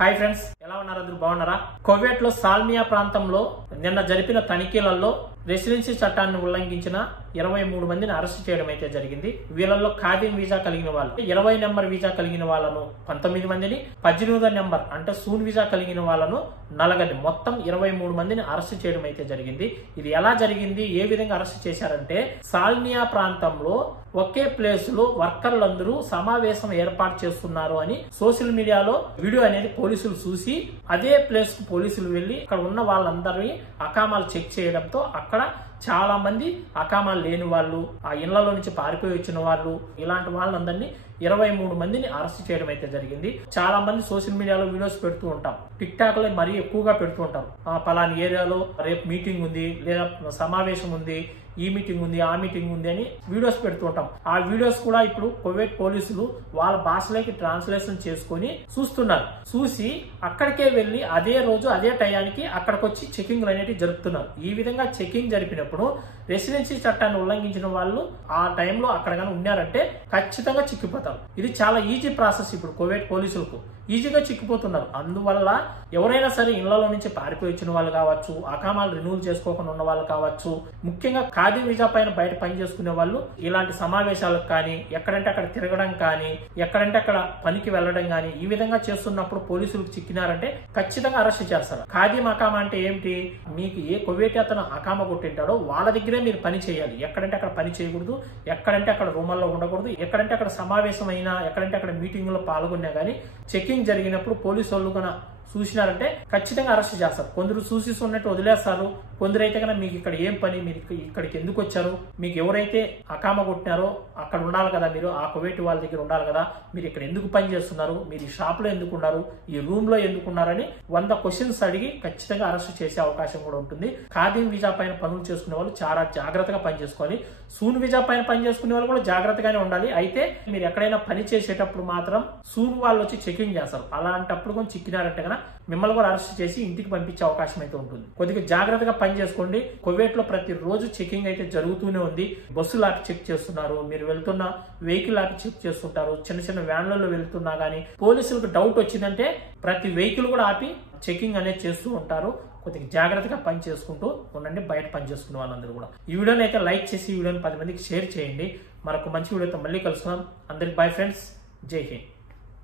Hi friends, ఎలా ఉన్నారు? అందరూ బాగున్నారా? కువైట్ లో సాల్మియా ప్రాంతంలో నిన్న జరిపిన తనిఖీలలో రెసిడెన్సీ చట్టాన్ని ఉల్లంఘించిన 23 మందిని అరెస్ట్ చేయడం అయితే జరిగింది. వీళ్ళల్లో ఖాదీం వీసా కలిగిన వాళ్ళు 20 నెంబర్ వీసా కలిగిన వాళ్ళను 19 మందిని, 18 నెంబర్ అంటే సూన్ వీసా కలిగిన వాళ్ళను 40, మొత్తం 23 మందిని అరెస్ట్ చేయడం అయితే జరిగింది. ఇది ఎలా జరిగింది, ఏ విధంగా అరెస్ట్ చేశారంటే, సాల్మియా ప్రాంతంలో ఒకే ప్లేస్ లో వర్కర్లందరూ సమావేశం ఏర్పాటు చేస్తున్నారు అని సోషల్ మీడియాలో వీడియో అనేది పోలీసులు చూసి అదే ప్లేస్ కు పోలీసులు వెళ్లి అక్కడ ఉన్న వాళ్ళందరినీ అకామాలు చెక్ చేయడంతో అక్కడ చాలా మంది అకామాలు లేని వాళ్ళు, ఆ ఇళ్లలో నుంచి పారిపోయి వచ్చిన వాళ్ళు, ఇలాంటి వాళ్ళందరినీ 23 మందిని అరెస్ట్ చేయడం అయితే జరిగింది. చాలా మంది సోషల్ మీడియాలో వీడియోస్ పెడుతూ ఉంటాం, టిక్ టాక్ లో మరీ ఎక్కువగా పెడుతూ ఉంటారు. పలాని ఏరియాలో రేపు మీటింగ్ ఉంది, లేదా సమావేశం ఉంది, ఈ మీటింగ్ ఉంది, ఆ మీటింగ్ ఉంది అని వీడియోస్ పెడుతూ ఉంటాం. ఆ వీడియోస్ కూడా ఇప్పుడు కువైట్ పోలీసులు వాళ్ళ భాషలోకి ట్రాన్స్లేషన్ చేసుకుని చూస్తున్నారు. చూసి అక్కడికే వెళ్లి అదే రోజు అదే టయానికి అక్కడికి వచ్చి చెకింగ్లు అనేవి జరుపుతున్నారు. ఈ విధంగా చెకింగ్ జరిపినప్పుడు రెసిడెన్సీ చట్టాన్ని ఉల్లంఘించిన వాళ్ళు ఆ టైంలో అక్కడ కానీ ఉన్నారంటే ఖచ్చితంగా చిక్కిపోతారు. ఇది చాలా ఈజీ ప్రాసెస్. ఇప్పుడు కువైట్ పోలీసులకు ఈజీగా చిక్కిపోతున్నారు. అందువల్ల ఎవరైనా సరే ఇళ్లలో నుంచి పారిపోయి వచ్చిన వాళ్ళు కావచ్చు, అకామాలు రెన్యూల్ చేసుకోకుండా ఉన్న వాళ్ళు కావచ్చు, ముఖ్యంగా ఖాదీ వీసా పైన బయట పని చేసుకునే వాళ్ళు ఇలాంటి సమావేశాలకు కానీ, ఎక్కడంటే అక్కడ తిరగడం కానీ, ఎక్కడంటే అక్కడ పనికి వెళ్ళడం కానీ, ఈ విధంగా చేస్తున్నప్పుడు పోలీసులకు చిక్కినారంటే ఖచ్చితంగా అరెస్ట్ చేస్తారు. ఖాదీ అకామా అంటే ఏమిటి? మీకు ఏ కువైట్ అతను అకామా కొట్టింటాడో వాళ్ళ దగ్గరే మీరు పని చేయాలి. ఎక్కడంటే అక్కడ పని చేయకూడదు, ఎక్కడంటే అక్కడ రూమల్లో ఉండకూడదు, ఎక్కడంటే అక్కడ సమావేశం అయినా, ఎక్కడంటే అక్కడ మీటింగ్ లో పాల్గొన్నా కానీ చెకింగ్ జరిగినప్పుడు పోలీసు వాళ్ళు కన్నా చూసినారంటే ఖచ్చితంగా అరెస్ట్ చేస్తారు. కొందరు చూసి ఉన్నట్టు వదిలేస్తారు, కొందరైతే కన్నా మీకు ఇక్కడ ఏం పని, మీరు ఇక్కడికి ఎందుకు వచ్చారు, మీకు ఎవరైతే అకామా కొట్టినారో అక్కడ ఉండాలి కదా, మీరు ఆ కువైట్ వాళ్ళ దగ్గర ఉండాలి కదా, మీరు ఇక్కడ ఎందుకు పని చేస్తున్నారు, మీరు ఈ షాప్ లో ఎందుకు ఉన్నారు, ఈ రూమ్ లో ఎందుకు ఉన్నారని 100 క్వశ్చన్స్ అడిగి ఖచ్చితంగా అరెస్ట్ చేసే అవకాశం కూడా ఉంటుంది. ఖాదీ వీసా పైన పనులు చేసుకునే వాళ్ళు చాలా జాగ్రత్తగా పని చేసుకోవాలి. సూన్ వీసా పైన పని చేసుకునే వాళ్ళు కూడా జాగ్రత్తగానే ఉండాలి. అయితే మీరు ఎక్కడైనా పని చేసేటప్పుడు మాత్రం సూన్ వాళ్ళు వచ్చి చెకింగ్ చేస్తారు. అలాంటప్పుడు కొంచెం చిక్కినారంటే కన్నా మిమ్మల్ని కూడా అరెస్ట్ చేసి ఇంటికి పంపించే అవకాశం అయితే ఉంటుంది. కొద్దిగా జాగ్రత్తగా పని చేసుకోండి. కువైట్ లో ప్రతి రోజు చెకింగ్ అయితే జరుగుతూనే ఉంది. బస్సులు ఆపి చెక్ చేస్తున్నారు, మీరు వెళ్తున్న వెహికల్ ఆపి చెక్ చేస్తుంటారు, చిన్న చిన్న వ్యాన్లలో వెళ్తున్నా గానీ పోలీసులకు డౌట్ వచ్చిందంటే ప్రతి వెహికల్ కూడా ఆపి చెకింగ్ అనేది చేస్తూ ఉంటారు. కొద్దిగా జాగ్రత్తగా పని చేసుకుంటూ ఉండండి, బయట పని చేసుకునే వాళ్ళందరూ కూడా. ఈ వీడియోని అయితే లైక్ చేసి ఈ వీడియోని 10 మందికి షేర్ చేయండి. మరొక మంచి వీడియోతో మళ్ళీ కలుసుకుందాం. అందరికి బై ఫ్రెండ్స్, జై హింద్.